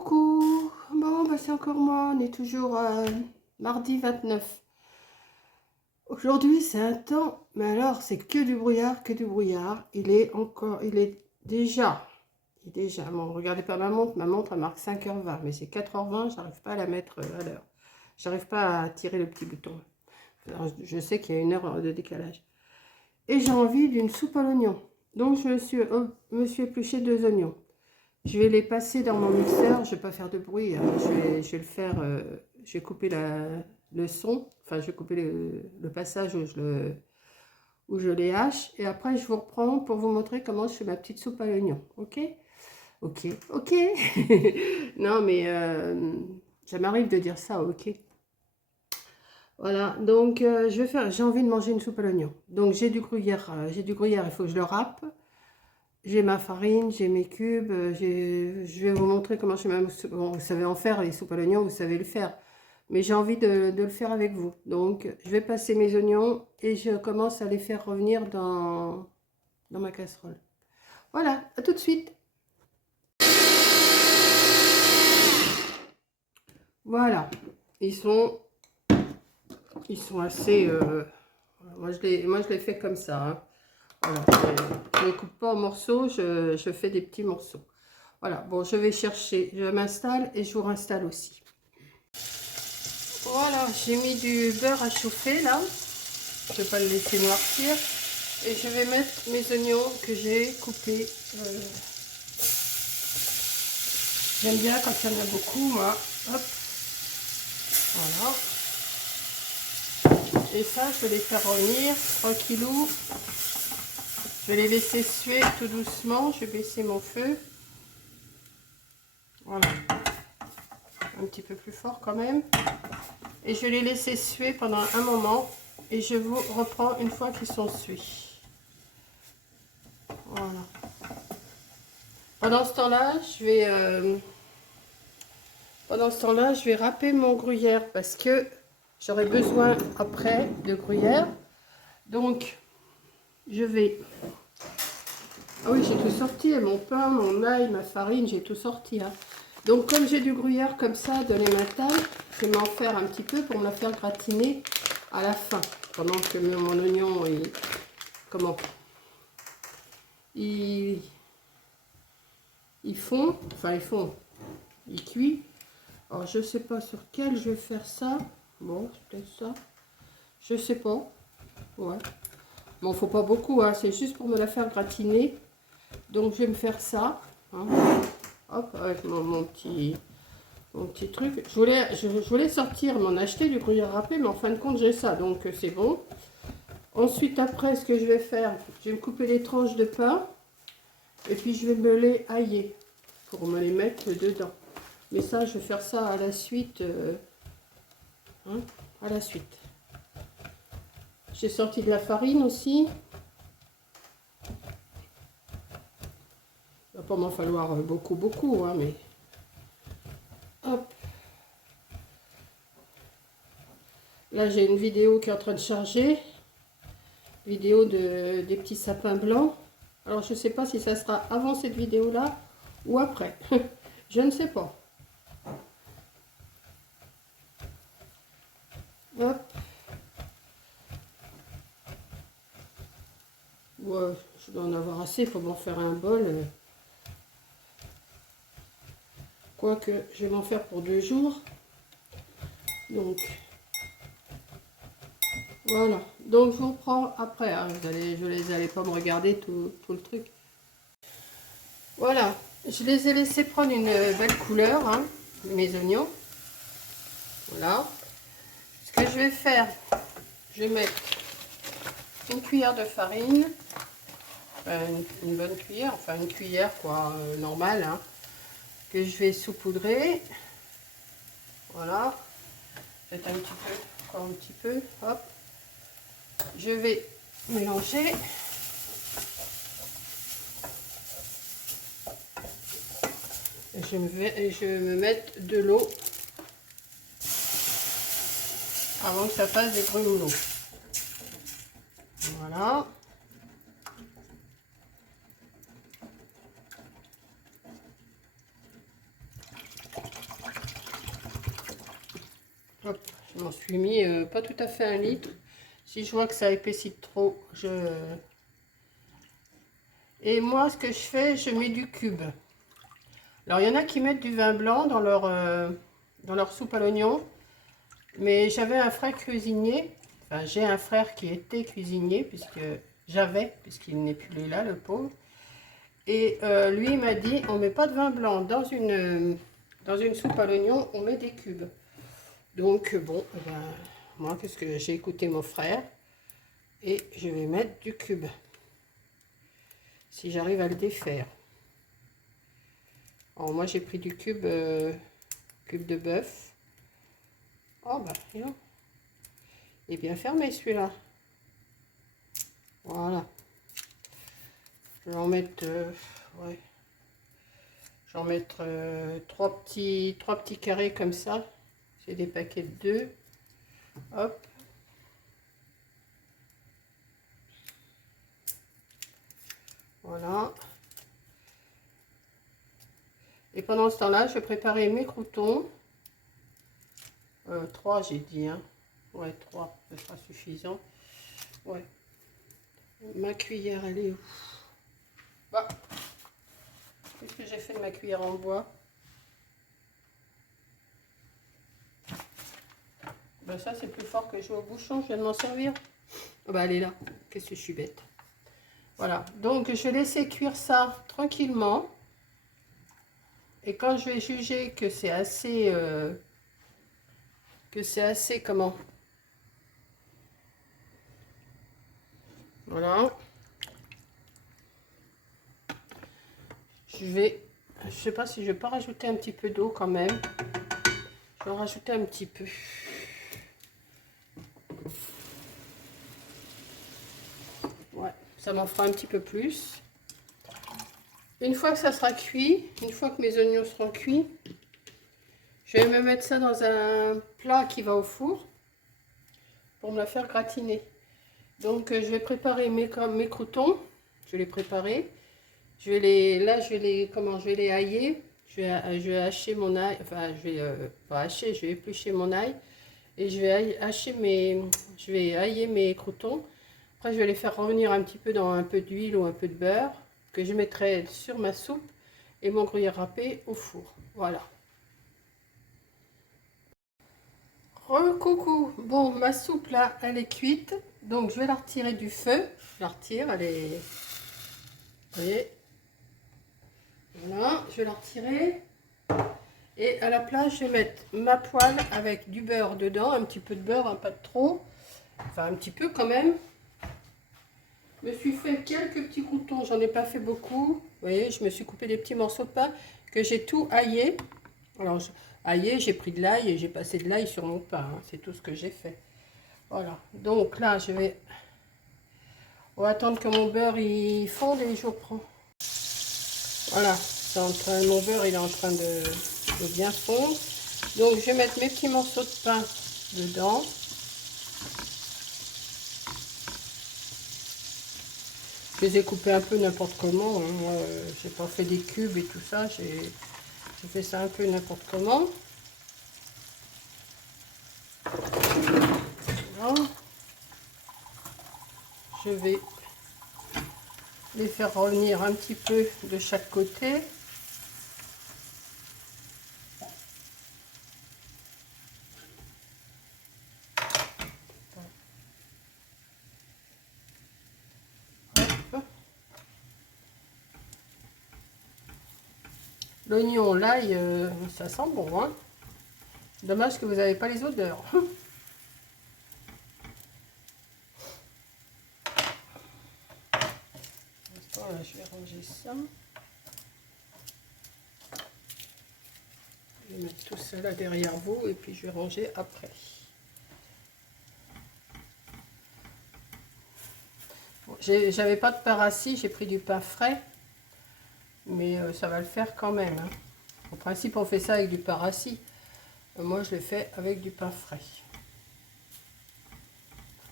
Coucou, bon bah c'est encore moi, on est toujours mardi 29. Aujourd'hui c'est un temps, mais alors c'est que du brouillard, que du brouillard. Il est déjà, bon regardez pas ma montre elle marque 5h20, mais c'est 4h20, j'arrive pas à la mettre à l'heure. J'arrive pas à tirer le petit bouton. Alors, je sais qu'il y a une heure de décalage. Et j'ai envie d'une soupe à l'oignon. Donc me suis épluché 2 oignons. Je vais les passer dans mon mixeur, je ne vais pas faire de bruit, hein. Je vais le faire, je vais couper le son, enfin je vais couper le passage où je les hache, et après je vous reprends pour vous montrer comment je fais ma petite soupe à l'oignon, ok? Ok, ok. Non mais ça m'arrive de dire ça, ok. Voilà, donc j'ai envie de manger une soupe à l'oignon. Donc j'ai du gruyère, il faut que je le râpe. J'ai ma farine, j'ai mes cubes, je vais vous montrer comment je fais ma soupe. Bon, vous savez en faire, les soupes à l'oignon, vous savez le faire. Mais j'ai envie de le faire avec vous. Donc, je vais passer mes oignons et je commence à les faire revenir dans ma casserole. Voilà, à tout de suite. Voilà, ils sont, ils sont assez... moi, je les fais comme ça, hein. Voilà, je ne les coupe pas en morceaux, je fais des petits morceaux. Voilà, bon, je m'installe et je vous réinstalle aussi. Voilà, j'ai mis du beurre à chauffer là. Je ne vais pas le laisser noircir. Et je vais mettre mes oignons que j'ai coupés. J'aime bien quand il y en a beaucoup, moi. Hop, voilà. Et ça, je vais les faire revenir tranquillou. Je vais les laisser suer tout doucement. Je vais baisser mon feu. Voilà. Un petit peu plus fort quand même. Et je vais les laisser suer pendant un moment. Et je vous reprends une fois qu'ils sont sués. Voilà. Pendant ce temps-là, je vais râper mon gruyère parce que j'aurai besoin après de gruyère. Donc, je vais... Ah oui, j'ai tout sorti, mon pain, mon ail, ma farine, j'ai tout sorti, hein. Donc, comme j'ai du gruyère comme ça de l'emmental, je vais m'en faire un petit peu pour me la faire gratiner à la fin. Pendant que mon oignon, il fond, il cuit. Alors, je sais pas sur quel je vais faire ça. Bon, c'est peut-être ça. Je sais pas. Ouais. Bon, faut pas beaucoup, hein. C'est juste pour me la faire gratiner. Donc, je vais me faire ça, hein. Hop, avec mon petit truc. Je voulais sortir, m'en acheter du gruyère râpé, mais en fin de compte, j'ai ça. Donc, c'est bon. Ensuite, après, ce que je vais faire, je vais me couper des tranches de pain. Et puis, je vais me les hailler pour me les mettre dedans. Mais ça, je vais faire ça à la suite. Hein, à la suite. J'ai sorti de la farine aussi. Il va pas m'en falloir beaucoup, hein, mais... Hop. Là, j'ai une vidéo qui est en train de charger. Vidéo des petits sapins blancs. Alors, je ne sais pas si ça sera avant cette vidéo-là ou après. Je ne sais pas. Hop. Ouais, je dois en avoir assez pour m'en faire un bol. Quoique, je vais m'en faire pour 2 jours. Donc, voilà. Donc, je vous reprends après, hein. Vous n'allez pas me regarder tout le truc. Voilà. Je les ai laissés prendre une belle couleur, hein, mes oignons. Voilà. Ce que je vais faire, je vais mettre une cuillère de farine. Une bonne cuillère, enfin une cuillère quoi, normale, hein, que je vais saupoudrer. Voilà, peut-être un petit peu, encore un petit peu, hop. Je vais mélanger. Et je vais me mettre de l'eau avant que ça fasse des grumeaux. Voilà. Hop, je m'en suis mis pas tout à fait 1 litre. Si je vois que ça épaissit trop, Et moi, ce que je fais, je mets du cube. Alors, il y en a qui mettent du vin blanc dans leur soupe à l'oignon. Mais j'avais un frère cuisinier. Enfin, j'ai un frère qui était cuisinier, puisqu'il n'est plus là, le pauvre. Et lui, il m'a dit, on ne met pas de vin blanc dans une soupe à l'oignon, on met des cubes. Donc, bon, ben, moi, qu'est-ce que j'ai écouté mon frère. Et je vais mettre du cube. Si j'arrive à le défaire. Alors, moi, j'ai pris du cube, cube de bœuf. Oh, bah, il est bien fermé, celui-là. Voilà. Je vais en mettre, ouais. Je vais en mettre 3 petits carrés comme ça. C'est des paquets de 2. Hop. Voilà. Et pendant ce temps-là, je vais préparer mes croûtons. 3, j'ai dit, hein. Ouais, 3, ce sera suffisant. Ouais. Ma cuillère, elle est où? Bah. Qu'est-ce que j'ai fait de ma cuillère en bois? Ben ça, c'est plus fort que je au bouchon. Je viens de m'en servir. Oh bah, elle est là. Qu'est-ce que je suis bête. Voilà. Donc, je vais laisser cuire ça tranquillement. Et quand je vais juger que c'est assez... comment? Voilà. Je sais pas si je vais pas rajouter un petit peu d'eau quand même. Je vais en rajouter un petit peu. Ouais, ça m'en fera un petit peu plus. Une fois que ça sera cuit, une fois que mes oignons seront cuits, je vais me mettre ça dans un plat qui va au four pour me la faire gratiner. Donc je vais préparer mes croûtons. Je vais les préparer. Je vais les hailler. Je vais hacher mon ail. Enfin, je vais pas hacher, je vais éplucher mon ail. Et je vais hailler mes croûtons. Après, je vais les faire revenir un petit peu dans un peu d'huile ou un peu de beurre que je mettrai sur ma soupe et mon gruyère râpé au four. Voilà. Coucou. Bon, ma soupe là, elle est cuite. Donc, je vais la retirer du feu. Je la retire, elle est... Vous voyez? Voilà, je vais la retirer. Et à la place, je vais mettre ma poêle avec du beurre dedans. Un petit peu de beurre, hein, pas de trop. Enfin, un petit peu quand même. Je me suis fait quelques petits croûtons, j'en ai pas fait beaucoup. Vous voyez, je me suis coupé des petits morceaux de pain que j'ai tout haillé. Alors, j'ai pris de l'ail et j'ai passé de l'ail sur mon pain. Hein, c'est tout ce que j'ai fait. Voilà. Donc là, on va attendre que mon beurre il fonde et je reprends. Voilà. Mon beurre il est en train de bien fondre. Donc, je vais mettre mes petits morceaux de pain dedans. Je les ai coupés un peu n'importe comment. Hein. Moi, j'ai pas fait des cubes et tout ça. J'ai fait ça un peu n'importe comment. Voilà. Je vais les faire revenir un petit peu de chaque côté. L'oignon, l'ail, ça sent bon. Hein. Dommage que vous n'avez pas les odeurs. Voilà, je vais ranger ça. Je vais mettre tout ça là derrière vous et puis je vais ranger après. Bon, j'avais pas de pain rassis, j'ai pris du pain frais. Mais ça va le faire quand même. Hein. En principe, on fait ça avec du pain rassis. Moi, je le fais avec du pain frais.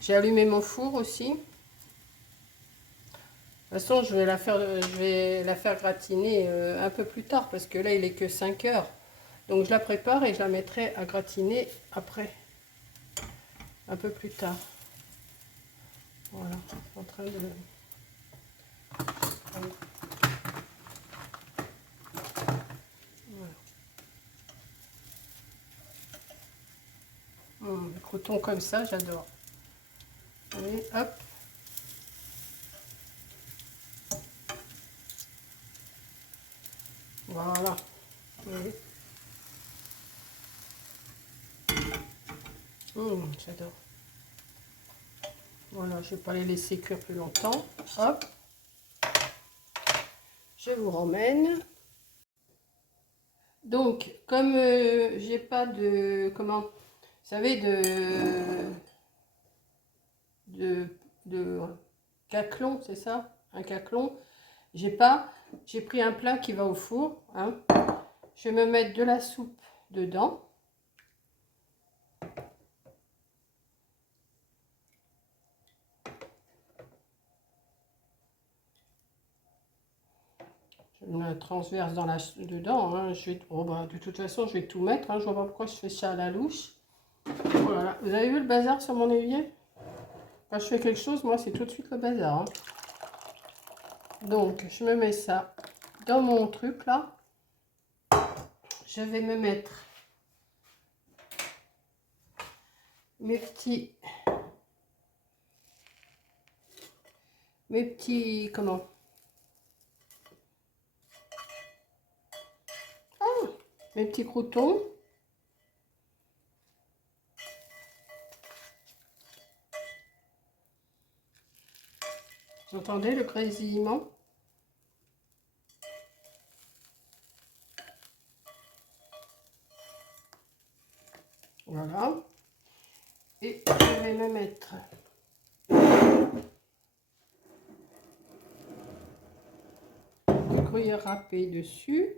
J'ai allumé mon four aussi. De toute façon, je vais la faire gratiner un peu plus tard parce que là, il est que 5 heures. Donc je la prépare et je la mettrai à gratiner après, un peu plus tard. Voilà, je suis en train de... Voilà. Les croûtons comme ça, j'adore. Allez, hop. Voilà. Oui. J'adore. Voilà, je ne vais pas les laisser cuire plus longtemps. Hop. Je vous ramène. Donc, comme j'ai pas de... Comment? Vous savez, de caclon, c'est ça? Un caclon. J'ai pas. J'ai pris un plat qui va au four. Hein. Je vais me mettre de la soupe dedans. Je vais me transverse dedans. Hein. De toute façon, je vais tout mettre. Hein. Je vois pas pourquoi je fais ça à la louche. Voilà. Vous avez vu le bazar sur mon évier? Quand je fais quelque chose, moi, c'est tout de suite le bazar. Hein. Donc, je me mets ça dans mon truc, là. Je vais me mettre mes petits... Comment? Mes petits croûtons. Vous entendez le grésillement? Voilà. Et je vais me mettre du gruyère râpé dessus.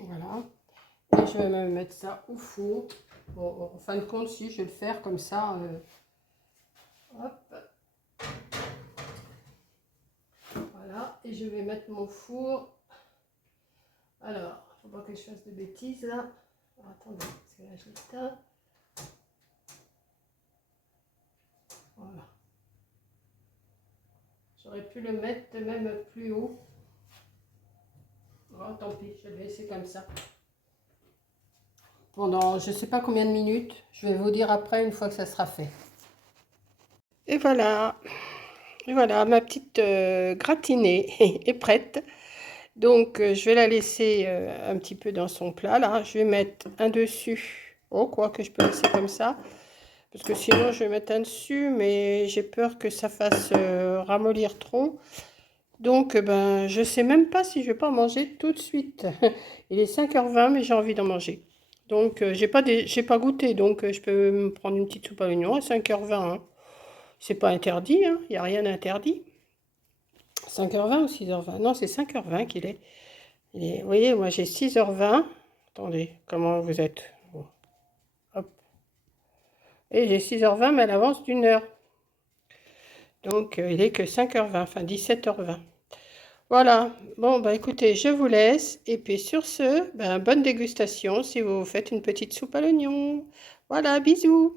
Voilà. Et je vais me mettre ça au four. Bon, en fin de compte, si je vais le faire comme ça. Hop. Voilà. Et je vais mettre mon four. Alors, il ne faut pas que je fasse de bêtises là. Alors, attendez, parce que là je l'éteins. Voilà. J'aurais pu le mettre même plus haut. Oh, tant pis, je vais le laisser comme ça. Pendant je ne sais pas combien de minutes. Je vais vous dire après une fois que ça sera fait. Et voilà. Et voilà, ma petite gratinée est prête. Donc, je vais la laisser un petit peu dans son plat. Là, je vais mettre un dessus. Oh, quoi que je peux laisser comme ça. Parce que sinon, je vais mettre un dessus. Mais j'ai peur que ça fasse ramollir trop. Donc, ben, je ne sais même pas si je vais pas en manger tout de suite. Il est 5h20, mais j'ai envie d'en manger. Donc, j'ai pas goûté. Donc, je peux me prendre une petite soupe à l'oignon à 5h20. Hein. C'est pas interdit. Hein. Il n'y a rien d'interdit. 5h20 ou 6h20? Non, c'est 5h20 qu'il est. Vous voyez, moi j'ai 6h20. Attendez, comment vous êtes? Bon. Hop. Et j'ai 6h20, mais à l'avance d'une heure. Donc, il est que 5h20, enfin 17h20. Voilà. Bon, bah écoutez, je vous laisse. Et puis sur ce, ben, bonne dégustation si vous faites une petite soupe à l'oignon. Voilà, bisous.